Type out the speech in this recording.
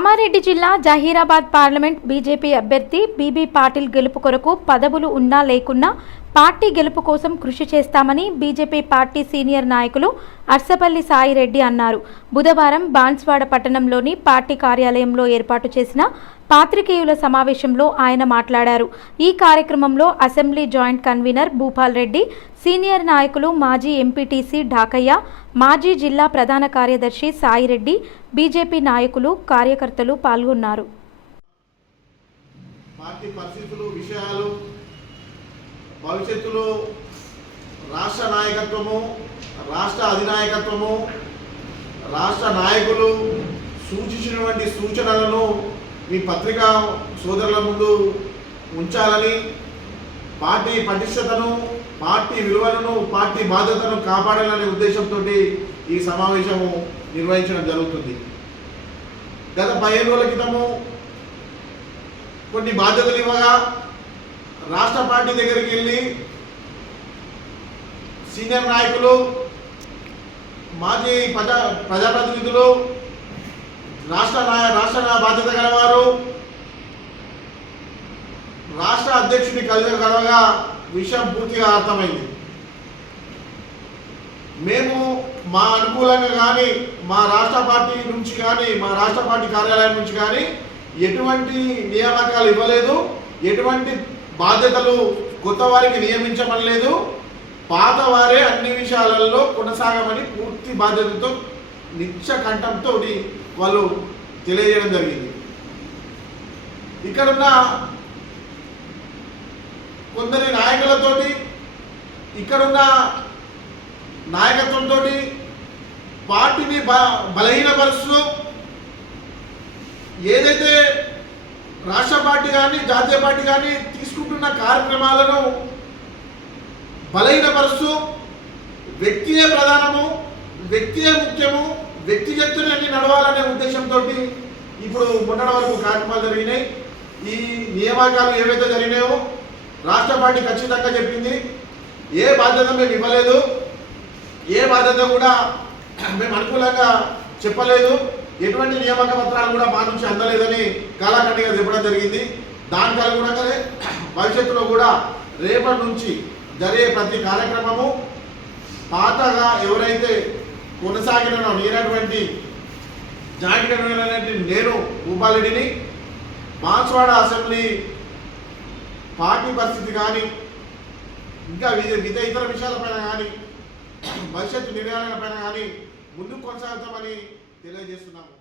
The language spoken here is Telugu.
కామారెడ్డి జిల్లా జహీరాబాద్ పార్లమెంట్ బీజేపీ అభ్యర్థి బీబీ పాటిల్ గెలుపు కొరకు పదవులు ఉన్నా లేకున్నా పార్టీ గెలుపు కోసం కృషి చేస్తామని బీజేపీ పార్టీ సీనియర్ నాయకులు అర్సపల్లి సాయిరెడ్డి అన్నారు. బుధవారం బాన్స్వాడ పట్టణంలోని పార్టీ కార్యాలయంలో ఏర్పాటు చేసిన పాత్రికేయుల సమావేశంలో ఆయన మాట్లాడారు. ఈ కార్యక్రమంలో assembly joint convener Bhupal Reddy, senior నాయకులు మాజీ ఎంపీటీసీ ఢాకయ్య, మాజీ జిల్లా ప్రధాన కార్యదర్శి సాయిరెడ్డి, బీజేపీ నాయకులు, కార్యకర్తలు పాల్గొన్నారు. భవిష్యత్తులో రాష్ట్ర నాయకత్వము, రాష్ట్ర అధినాయకత్వము, రాష్ట్ర నాయకులు సూచించినటువంటి సూచనలను మీ పత్రికా సోదరుల ముందు ఉంచాలని, పార్టీ పటిష్టతను, పార్టీ విలువలను, పార్టీ బాధ్యతను కాపాడాలనే ఉద్దేశంతో ఈ సమావేశము నిర్వహించడం జరుగుతుంది. గత 15 రోజుల క్రితము కొన్ని బాధ్యతలు ఇవ్వగా రాష్ట్ర పార్టీ దగ్గరికి వెళ్ళి సీనియర్ నాయకులు, మాజీ ప్రజాప్రతినిధులు, రాష్ట్ర బాధ్యత గలవారు రాష్ట్ర అధ్యక్షుడిని కలవగా విషయం పూర్తిగా అర్థమైంది. మేము మా అనుకూలంగా కానీ, మా రాష్ట్ర పార్టీ నుంచి కానీ, మా రాష్ట్ర పార్టీ కార్యాలయం నుంచి కానీ ఎటువంటి నియామకాలు ఇవ్వలేదు, ఎటువంటి బాధ్యతలు కొత్త వారికి నియమించమనలేదు. పాత వారే అన్ని విషయాలలో కొనసాగమని పూర్తి బాధ్యతతో నిత్య కంఠంతో వాళ్ళు తెలియజేయడం జరిగింది. ఇక్కడున్న కొందరి నాయకులతోటి, ఇక్కడున్న నాయకత్వంతో పార్టీని బలహీనపరుస్తూ ఏదైతే రాష్ట్ర పార్టీ కానీ, జాతీయ పార్టీ కానీ తీసుకుంటున్న కార్యక్రమాలను బలహీనపరుస్తూ వ్యక్తియే ప్రధానము, వ్యక్తియే ముఖ్యము, వ్యక్తి చెప్తూనే అన్ని నడవాలనే ఉద్దేశంతో ఇప్పుడు మొన్నటి వరకు కార్యక్రమాలు జరిగినాయి. ఈ నియామకాలు ఏవైతే జరిగినాయో రాష్ట్ర పార్టీ ఖచ్చితంగా చెప్పింది, ఏ బాధ్యత మేము ఇవ్వలేదు, ఏ బాధ్యత కూడా మేము అనుకూలంగా చెప్పలేదు, ఎటువంటి నియామక పత్రాలు కూడా మా నుంచి అందలేదని కాలాఖండిగా చెప్పడం జరిగింది. దానికి అనుగుణంగానే భవిష్యత్తులో కూడా రేపటి నుంచి జరిగే ప్రతి కార్యక్రమము పాతగా ఎవరైతే కొనసాగినో నేనటువంటి జాయింట్ కన్వీనర్ అనేటువంటి నేను భూపాలరెడ్డిని బాన్స్వాడ అసెంబ్లీ పార్టీ పరిస్థితి కానీ, ఇంకా ఇతర విషయాలపైన కానీ, భవిష్యత్తు నిర్ణయాలపైన కానీ ముందుకు కొనసాగుతామని తెలియజేస్తున్నాము.